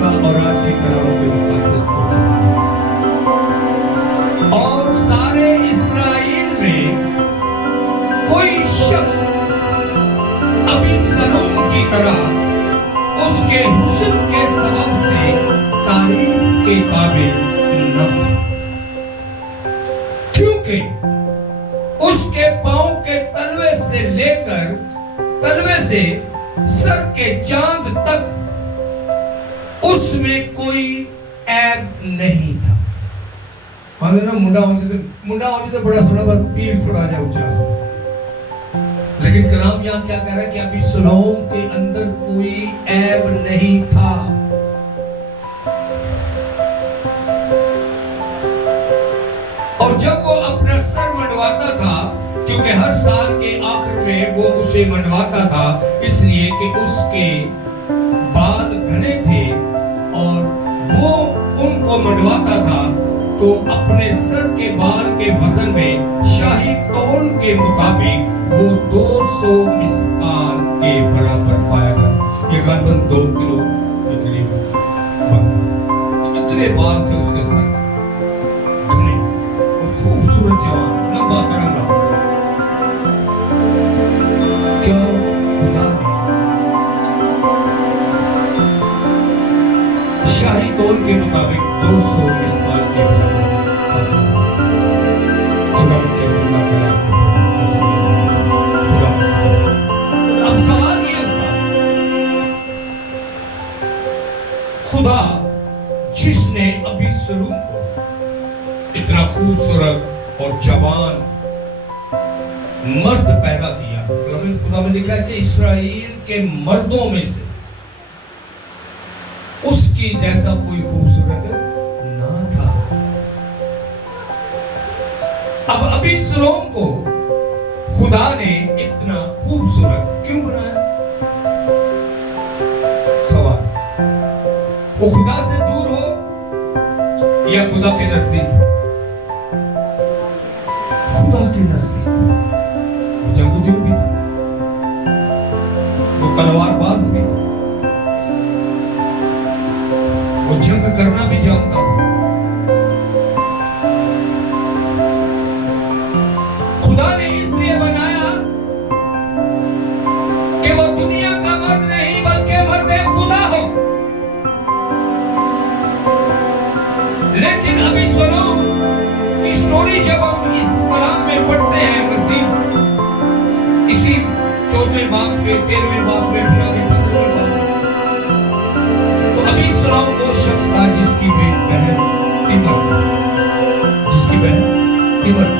گا اور آج کے کلام کے مقاصد کو جانیے۔ اور سارے اسرائیل میں کوئی شخص ابھی سلوم کی طرح اس کے حسن کے سبب سے تعریف کے قابل نہ تھا، کیونکہ اس کے پاؤں کے تلوے سے لے کر تلوے سے سر کے چاند تک اس میں کوئی عیب نہیں تھا۔ منڈا ہوتے تو بڑا تھوڑا بہت پیر تھوڑا جائے اچھا سے، لیکن کلام یہاں کیا کہہ رہا ہے کہ ابھی سلوم کے اندر کوئی عیب نہیں تھا۔ اور جب وہ اپنا سر منڈواتا تھا، کیونکہ ہر سال کے آخر میں وہ اسے منڈواتا تھا، اس لیے کہ اس کے بال گھنے تھے اور وہ ان کو منڈواتا تھا تو اپنے سر کے بال کے وزن میں شاہی تول کے مطابق وہ 200 مسکال کے برابر پایا گیا۔ یہ غالباً 2 کلو کے قریب بنتا۔ اتنے بال تھے اس کے سر، گھنے اور خوبصورت جوان، لمبا تڑنگا۔ کیوں؟ خدا نے شاہی تول کے مطابق 200 مسکال کے برابر خدا کے زندہ کلام خدا۔ اب سوال یہ ہوتا، خدا جس نے ابھی سلوم کو اتنا خوبصورت اور جوان مرد پیدا کیا، خدا میں لکھا ہے کہ اسرائیل کے مردوں میں سے اس کی جیسا کوئی خوبصورت نہ تھا۔ اب ابھی سلوم کو خدا نے اتنا خوبصورت کیوں بنایا؟ سوال، وہ خدا سے دور ہو یا خدا کے نزدیک؟ خدا کے نزدیک۔ وہ جنگجو بھی تھا، وہ تلوار باز بھی تھا، وہ جنگ کرنا بھی جانتا تھا۔ خدا نے اس لیے بنایا کہ وہ دنیا کا مرد نہیں بلکہ مرد خدا ہو۔ لیکن ابھی سنو کی سٹوری، جب ہم اس کلام میں پڑھتے ہیں مزید اسی 14ویں باب کے 13ویں باب میں پھر آگے 15ویں باب، تو ابھی سلام وہ شخص تھا جس کی بہن تمر،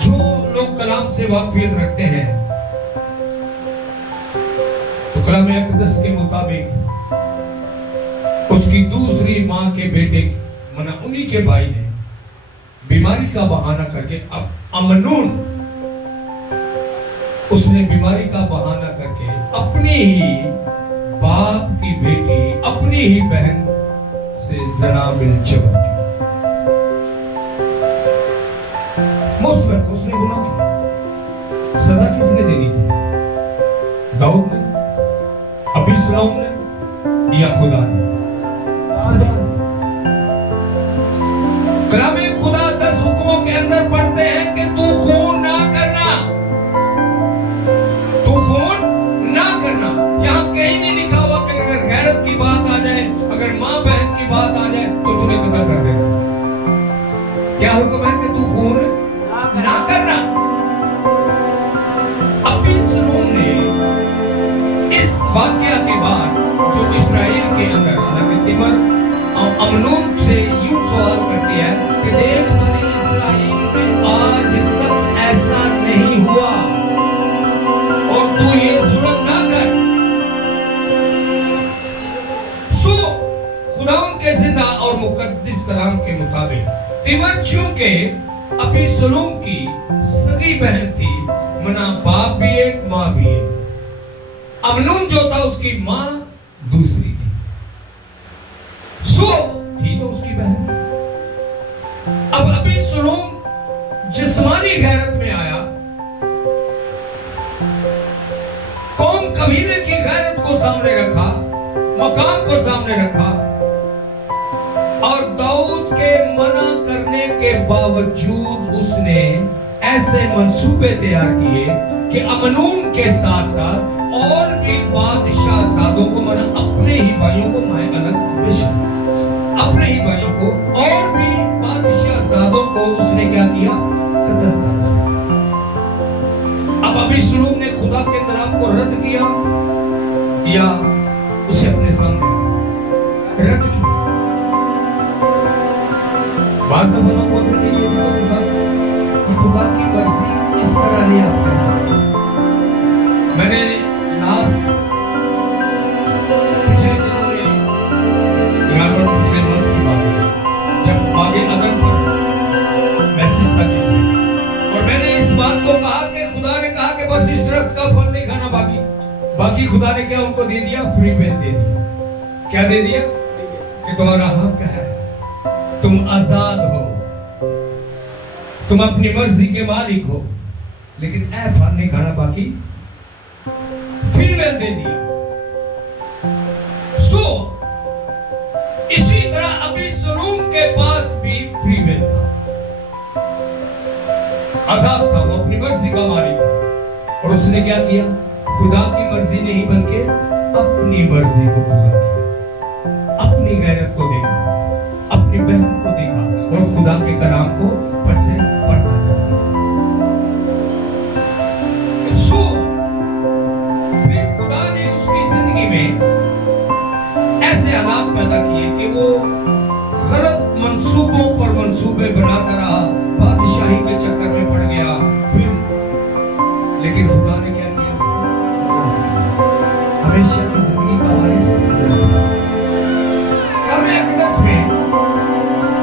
جو لوگ کلام سے واقفیت رکھتے ہیں تو کلام اقدس کے مطابق اس کی دوسری ماں کے بیٹے انہی کے بھائی نے بیماری کا بہانہ کر کے امنون، اس نے بیماری کا بہانہ کر کے اپنی ہی باپ کی بیٹی، اپنی ہی بہن سے زنا بالجبر کی۔ مثبت اس نے گناہ کیا، سزا کس نے دینی تھی؟ داؤد نے، ابھی سلام نے یا خدا نے؟ خدا نے۔ کلام خدا 10 حکموں کے اندر پڑھتے ہیں کہ تو خون نہ کرنا، تو خون نہ کرنا۔ یہاں کہیں نہیں لکھا ہوا کہ اگر غیرت کی بات آ جائے، اگر ماں بہن کی بات آ جائے تو تمہیں قتل کر دے گا۔ کیا حکم ہے کہ تو خون نہ کرنا۔ ابھی سلوم نے اس واقعہ کے بعد جو اسرائیل کے اندر، حالانکہ تمر امنون سے یوں سوال کرتی ہے کہ دیکھ بنی اسرائیل میں آج تک ایسا نہیں ہوا اور تو یہ ظلم نہ کر۔ سو خدا ان کے زندہ اور مقدس کلام کے مطابق تمر چونکہ ابھی سلوم کی سگی بہن تھی، منا باپ بھی ایک ماں بھی ایک، امنون جو تھا اس کی ماں دوسری تھی، سو تھی تو اس کی بہن۔ اب ابھی سلوم جسمانی غیرت میں آیا، کون کو سامنے رکھا, مقام کو سامنے رکھا, اور داؤد کے منع کرنے کے باوجود اس نے ایسے منصوبے تیار کیے کہ امنون کے ساتھ ساتھ اور بھی بادشاہ زادوں کو, اپنے ہی بھائیوں کو, میں الگ اپنے ہی بھائیوں کو اور بھی بادشاہ زادوں کو اس نے کیا کیا, قتل کر دیا. اب ابھی سلوم نے خدا کے کلام کو رد کیا یا اسے اپنے سامنے رد کیا. بعض دفعہ لوگ بولتے ہیں یہ بھی خدا کی مرضی اس طرح نہیں آپ کہہ سکتے. میں نے لاسٹ پچھلے دنوں میں یہاں پر پچھلے منتھ کی بات ہے جب آگے اگن پر میسیج تھا جس میں, اور میں نے اس بات کو کہا کہ خدا نے کہا کہ بس اس درخت کا پھل نہیں کھانا, باقی خدا نے کیا ان کو دے دیا, فری ویل دے دیا. کیا دے دیا کہ تمہارا حق ہے, تم آزاد ہو, تم اپنی مرضی کے مالک ہو, لیکن اے پھل نہیں کھانا, باقی فری ویل دے دیا. سو اسی طرح ابھی سلوم کے پاس بھی فری ویل تھا, آزاد تھا, وہ اپنی مرضی کا مالک تھا, اور اس نے کیا کیا, خدا کی مرضی نہیں بلکہ اپنی مرضی کو پورا کیا, اپنی غیرت کو دیکھا, اپنی بہن کو دیکھا, اور خدا کے کلام کو پسے پردہ کر دیا. سو پھر خدا نے اس کی زندگی میں ایسے حالات پیدا کیے کہ وہ غلط منصوبوں پر منصوبے بناتا رہا, بادشاہی کے چکر میں پڑ گیا. پھر لیکن خدا نے کیا کیا, اس کو ہمیشہ کی زندگی کا وارث بنا. اقدس میں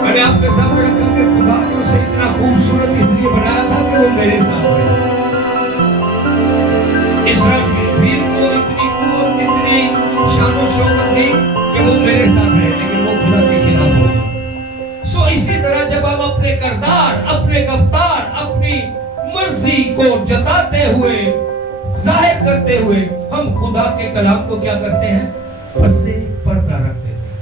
میں نے آپ کے سامنے رکھا کہ خدا نے اسے اتنا خوبصورت اس لیے بنایا تھا کہ وہ میرے سامنے, اسرافیل کو اتنی قوت, اتنی شان و شوکت دی کہ وہ میرے سامنے ہے, لیکن وہ خدا کے خلاف ہو گیا. سو اسی طرح جب ہم اپنے کردار, اپنے گفتار, اپنی مرضی کو جتاتے ہوئے, ظاہر کرتے ہوئے ہم خدا کے کلام کو کیا کرتے ہیں, پسے پردہ رکھ دیتے ہیں.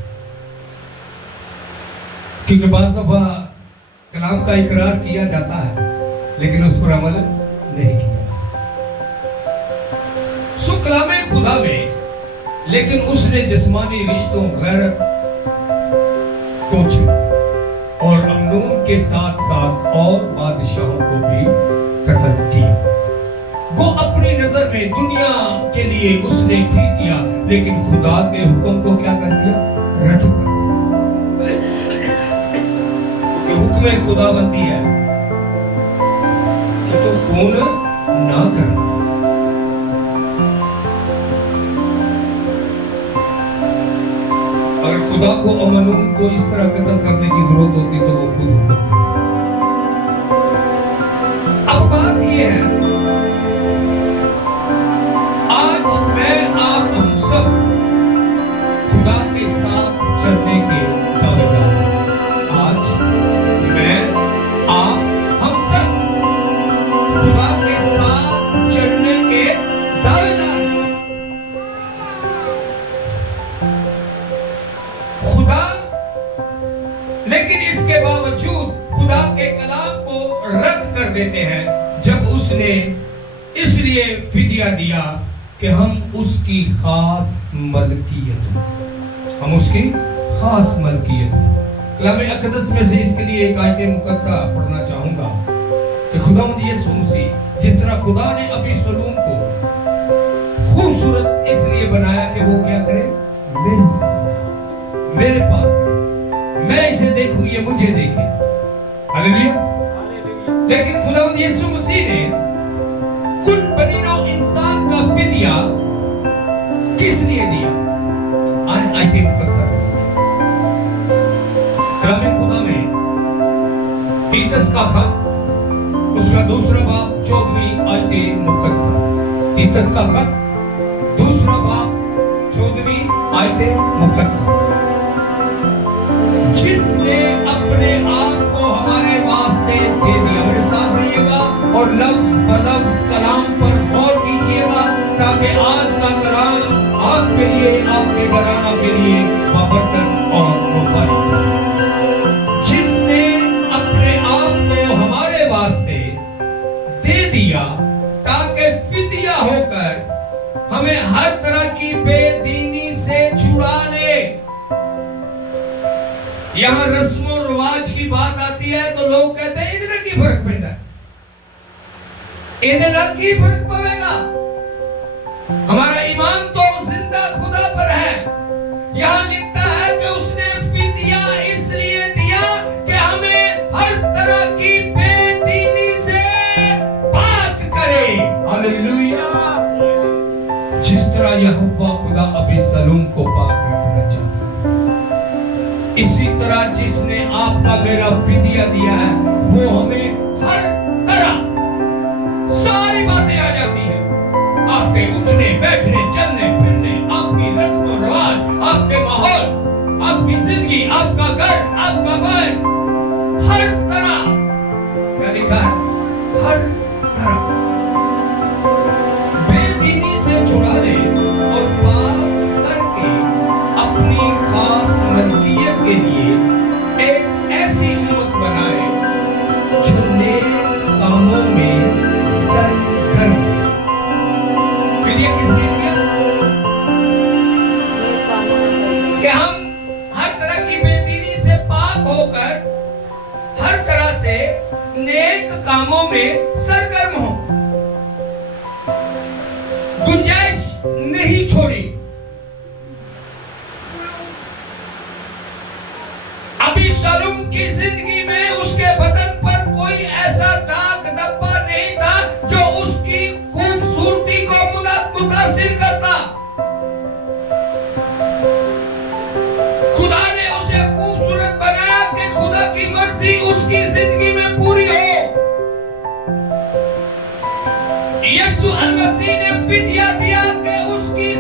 کیونکہ بعض دفعہ کلام کا اقرار کیا جاتا ہے لیکن اس پر عمل نہیں کیا جاتا. سو کلام خدا میں لیکن اس نے جسمانی رشتوں, غیرت کو چھوڑا, اور امنون کے ساتھ ساتھ اور بادشاہوں کو بھی قتل کیا. وہ اپنی نظر میں دنیا کے لیے اس نے ٹھیک کیا, لیکن خدا کے حکم کو کیا کر دیا, رد کر دیا. حکم خداوندی ہے کہ تو خون نہ کرنا. اگر خدا کو امنون کو اس طرح قتل کرنے کی ضرورت ہوتی تو وہ خود حکم دیتا. اب بات یہ ہے, آج میں آپ ہم سب خدا کے ساتھ چلنے کے دعویدار ہیں. آج میں آپ ہم سب خدا کے ساتھ چلنے کے دعویدار ہیں. خدا لیکن اس کے باوجود خدا کے کلام کو رد کر دیتے ہیں جب اس نے اس لیے فدیہ دیا کہ ہم اس کی خاص ملکیت ہوں, ہم اس کی خاص ملکیت ہوں. کلام اقدس میں سے اس کے لیے ایک آیت مقدسہ پڑھنا چاہوں گا کہ خداوند یسوع مسیح جس طرح خدا نے ابھی سلوم کو خوبصورت اس لیے بنایا کہ وہ کیا کرے, میرے ساتھ, میرے پاس, میں اسے دیکھوں یہ مجھے دیکھے. ہاللیلویا. لیکن خداوند یسوع مسیح نے کل بنی نوع انسان کا فدیہ کس لیے دیا؟ آیت مقدسہ سے کلام خدا میں تیتس کا خط اس کا دوسرا باب 14ویں آیت مقدسہ, تیتس کا خط دوسرا باب 14ویں آیت مقدسہ, جس نے اپنے آپ کو ہمارے واسطے دے دیا. میرے ساتھ رہیے گا اور لفظ بلفظ کلام پر غور کیجئے گا تاکہ آج کا کلام لیے, آپ کے گھرانہ کے لیے بابرکت اور مبارک. جس نے اپنے آپ کو ہمارے واسطے دے دیا تاکہ فدیہ ہو کر ہمیں ہر طرح کی بے دینی سے چھڑا لے. یہاں رسم و رواج کی بات آتی ہے تو لوگ کہتے ہیں ادھر کی فرق پڑتا ہے, ادھر کی فرق پڑے گا. ہمارا ایمان تو زندہ خدا پر ہے. یہاں لکھتا ہے کہ اس نے فدیہ اس لیے دیا کہ ہمیں ہر طرح کی بے دینی سے پاک کرے. ہاللیلویہ. جس طرح یہوہ خدا ابی سلوم کو پاک رکھنا چاہتا ہے, اسی طرح جس نے آپ کا میرا فدیہ دیا ہے وہ ہمیں ہر طرح ساری باتیں آ جاتی ہیں. آپ کے اٹھنے بیٹھنے چلنے پھرنے, آپ کی رسم و رواج, آپ کے ماحول, آپ کی زندگی, آپ کا گھر, آپ کا بھائی, ہر طرح کیا لکھا ہے, ہر طرح بے دینی سے چھڑا لے اور پاک کر کے اپنی خاص ملکیت کے لیے ایک ایسی امت بنائے جو نیک کاموں میں سرگرم. فدیہ کس لیے دیا؟ کہ ہم ہر طرح کی بے دینی سے پاک ہو کر ہر طرح سے نیک کاموں میں سرگرم ہوں. گنجائش نہیں چھوڑی. ابی سلوم کی زندگی میں اس کے بدن پر کوئی ایسا داغ دبا نہیں تھا جو اس کی خوبصورتی کو متاثر کرتا. خدا نے اسے خوبصورت بنایا کہ خدا کی مرضی اس کی زندگی میں پوری ہو. یسوع المسیح نے فدیہ دیا کہ اس کی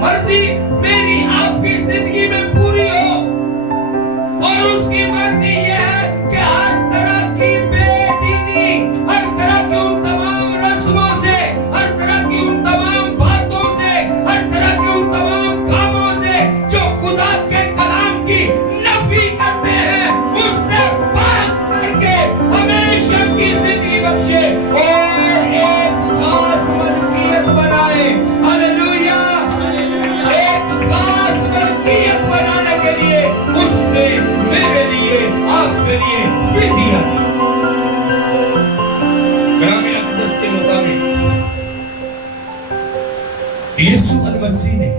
مرضی میری آپ کی زندگی میں پوری ہو. اور اس کی مرضی یہ ہے کہ ہر طرح کی بے دینی, ہر طرح کے ان تمام رسموں سے, ہر طرح کی ان تمام باتوں سے, ہر طرح کے ان تمام کاموں سے جو خدا کے کلام کی نفی کرتے ہیں, اس سے پاک کر کے ہمیشہ کی زندگی بخشے اور ایک خاص ملکیت بنائے. ہاللیلویہ. ایک خاص ملکیت بنانے کے لیے اس نے میرے لیے, آپ کے لیے فدیہ دیا. کلام اقدس کے مطابق یسوع المسیح نے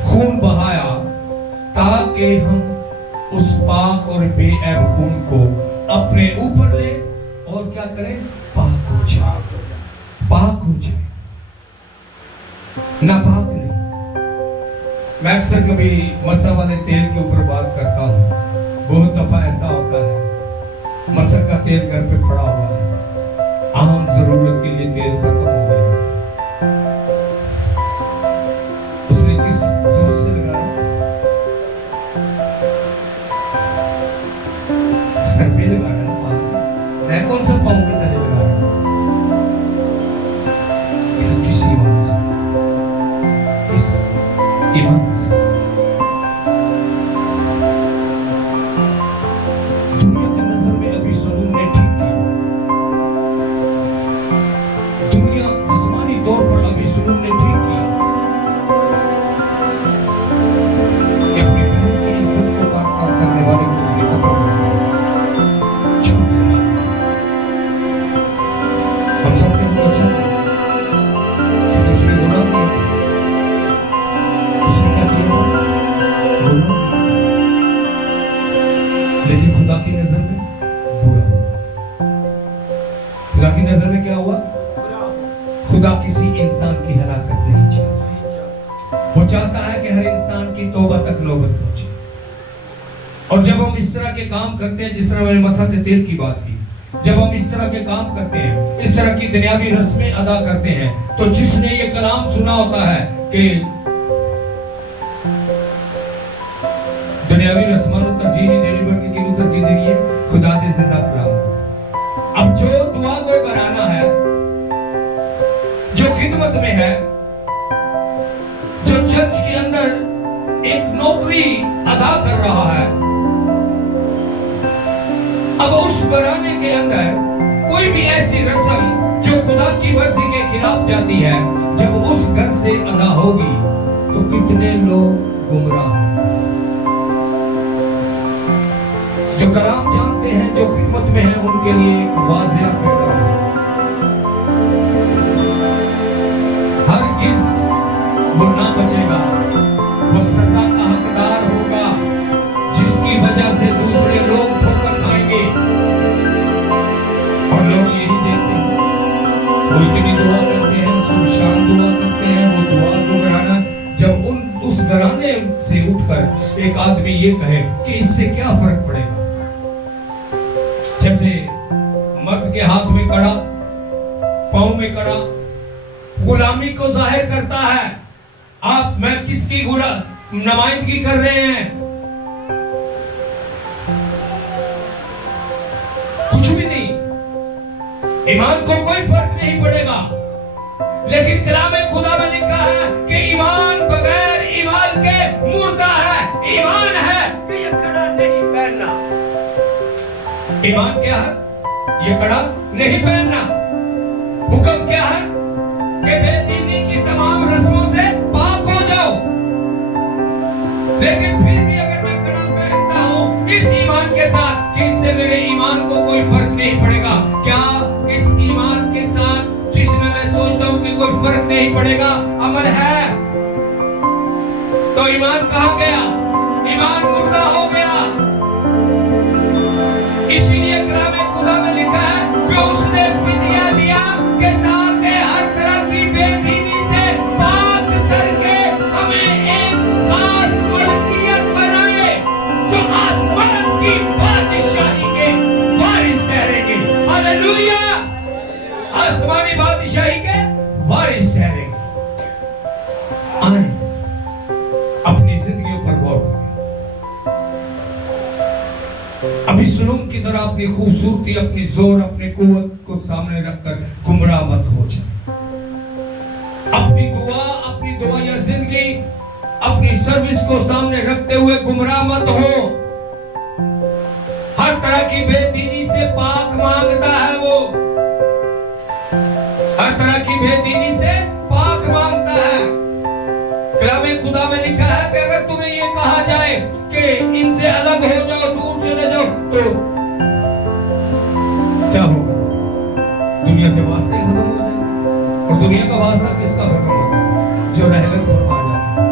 خون بہایا تاکہ ہم اس پاک اور بے عیب خون کو اپنے اوپر لے اور کیا کریں, پاک ہو جائے. پاک ہو جائے, ناپاک نہیں. میں اکثر کبھی مسح والے تیل کے اوپر بات کرتا ہوں. بہت دفعہ ایسا ہوتا ہے مسح کا تیل گھر پہ پڑا ہوا ہے, عام ضرورت کے لیے تیل ختم ہو گیا. اس نے کس سوچ سے لگایا؟ سر پہ لگا رہا ہے, میں کون سا پاؤں کے تلے لگا رہا ہوں؟ کس ایمان سے, کس ایمان سے. دنیا کی نظر میں ابی سلوم نے ٹھیک کیا. دنیا جسمانی طور پر ابی سلوم نے ٹھیک کیا کہ اپنی بہن کی عزت کو داغ کرنے والے کو اس نے قتل کر دیا. جان سے مارا. ہم سب نے ہونا چاہتے ہیں کہ اس نے گناہ کیا. اس نے کیا کیا؟ گناہ کیا. لیکن خدا کی نظر میں برا ہوا. خدا کی نظر میں کیا ہوا؟ خدا کسی انسان کی ہلاکت نہیں چاہتا. وہ چاہتا ہے کہ ہر انسان کی توبہ تک نوبت پہنچے. اور جب ہم اس طرح کے کام کرتے ہیں, جس طرح میں نے مسح کے تیل کی بات کی, جب ہم اس طرح کے کام کرتے ہیں, اس طرح کی دنیاوی رسمیں ادا کرتے ہیں, تو جس نے یہ کلام سنا ہوتا ہے کہ دنیاوی رسموں کو ترجیح نہیں دینی بلکہ کینوں ترجیح دینی ہے؟ خدا دے زندہ کلام. اب جو دعا کو کرانا ہے, جو خدمت میں ہے, جو چرچ کے اندر ایک نوکری ادا کر رہا ہے. اب اس گھرانے کے اندر کوئی بھی ایسی رسم جو خدا کی مرضی کے خلاف جاتی ہے جب اس گھر سے ادا ہوگی تو کتنے لوگ گمراہ ہوں. جو کلام جانتے ہیں, جو خدمت میں ہیں, ان کے لیے ایک واضح پیغام ہے. ہرگز وہ نہ بچے گا, وہ سزا کا حقدار ہوگا جس کی وجہ سے دوسرے لوگ ٹھوکر کھائیں گے. اور لوگ یہی دیکھتے ہیں, وہ اتنی دعا کرتے ہیں, صبح شام دعا کرتے ہیں, وہ دعا کو گھرانا. جب اس گھرانے سے اٹھ کر ایک آدمی یہ کہے کہ اس سے کیا فرق پڑے گا, جیسے مرد کے ہاتھ میں کڑا, پاؤں میں کڑا, غلامی کو ظاہر کرتا ہے. آپ میں کس کی نمائندگی کر رہے ہیں؟ کچھ بھی نہیں. ایمان کو کوئی فرق نہیں پڑے گا. لیکن کلام خدا میں لکھا ہے کہ ایمان بغیر ایمان کے مردہ ہے. ایمان ہے کہ یہ کڑا نہیں پہننا. ایمان کیا ہے؟ یہ کڑا نہیں پہننا. حکم کیا ہے؟ کہ بے دینی کی تمام رسموں سے پاک ہو جاؤ. لیکن پھر بھی اگر میں کڑا پہنتا ہوں اس ایمان کے ساتھ کہ اس سے میرے ایمان کو کوئی فرق نہیں پڑے گا, کیا اس ایمان کے ساتھ جس میں سوچتا ہوں کہ کوئی فرق نہیں پڑے گا عمل ہے, تو ایمان کہاں گیا؟ ایمان مردہ ہو گیا. اسی لیے کلام خدا میں لکھا ہے کہ اس نے فدیہ دیا کہ تاکہ ہر طرح کی بے دینی سے پاک کر کے ہمیں ایک خاص ملکیت بنائے جو آسمان کی بادشاہی کے وارث ٹھہریں گے. ہاللیلویا. آسمانی بادشاہی کے وارث ٹھہریں گے. آئیں اپنی زندگیوں پر غور کریں. ابھی سلوک کی طرح اپنی خوبصورتی, اپنی زور, اپنی قوت کو سامنے رکھ کر گمراہ مت ہو جائے. اپنی دعا یا زندگی, اپنی سروس کو سامنے رکھتے ہوئے گمراہ مت ہو. ہر طرح کی بے دینی سے پاک مانگتا ہے وہ. ہر طرح کی بے دینی سے پاک مانگتا ہے. کلام خدا میں لکھا ہے کہ اگر تمہیں یہ کہا جائے کہ ان سے الگ ہو جاؤ, دور چلے جاؤ, تو کیا ہوگا؟ دنیا سے واسطے ختم ہو جائے. اور دنیا کا واسطہ کس کا ختم ہوتا ہے؟ جو رحمت فرما جاتا ہے.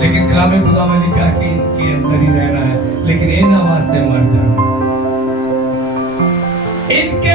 لیکن کلام خدا میں لکھا ہے کہ ان کے اندر ہی رہنا ہے, لیکن ان واسطے مر جانا. ان کے